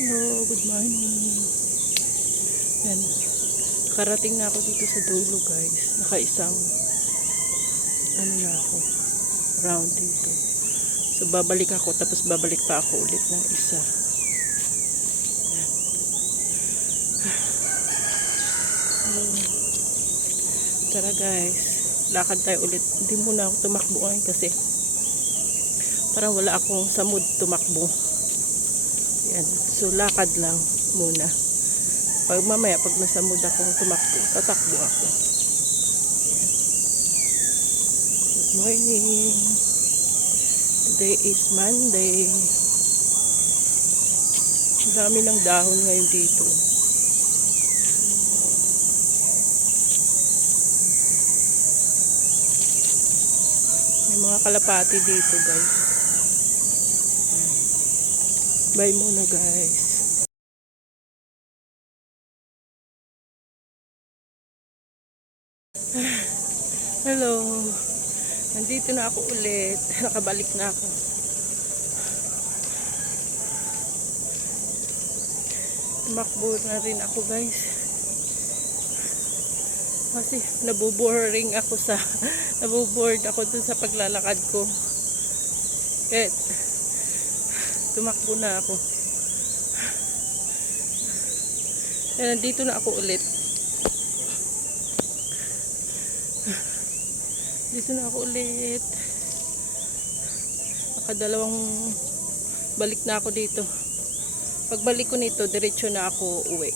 Hello, good morning. Yan. Karating na ako dito sa dulo, guys. Nakaisang na ako round dito. So babalik ako, tapos babalik pa ako ulit ng isa. Yan. Tara guys, lakad tayo ulit. Hindi muna ako tumakbo ngayon kasi parang wala akong sa mood tumakbo. Yan. So lakad lang muna. Pag mamaya, pag nasa mood akong tumakbo, tatakbo ako. Yan. Good morning. Today is Monday. Ang dami ng dahon ngayon dito. May mga kalapati dito, guys. Bye muna, guys. Hello. Nandito na ako ulit. Nakabalik na ako. Tumakbo na rin ako, guys. Kasi nabuboring ako nabubored ako dun sa paglalakad ko. Kaya tumakbo na ako. Kaya nandito na ako ulit. Dito na ako ulit. Nakadalawang balik na ako dito. Pagbalik ko nito, diretso na ako uwi.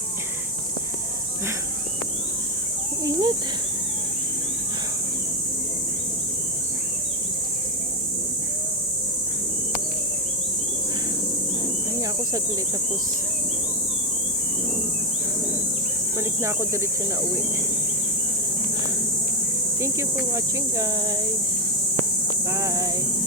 Init. Ay, ako saglit tapos balik na ako, diretso na uwi. Thank you for watching, guys. Bye.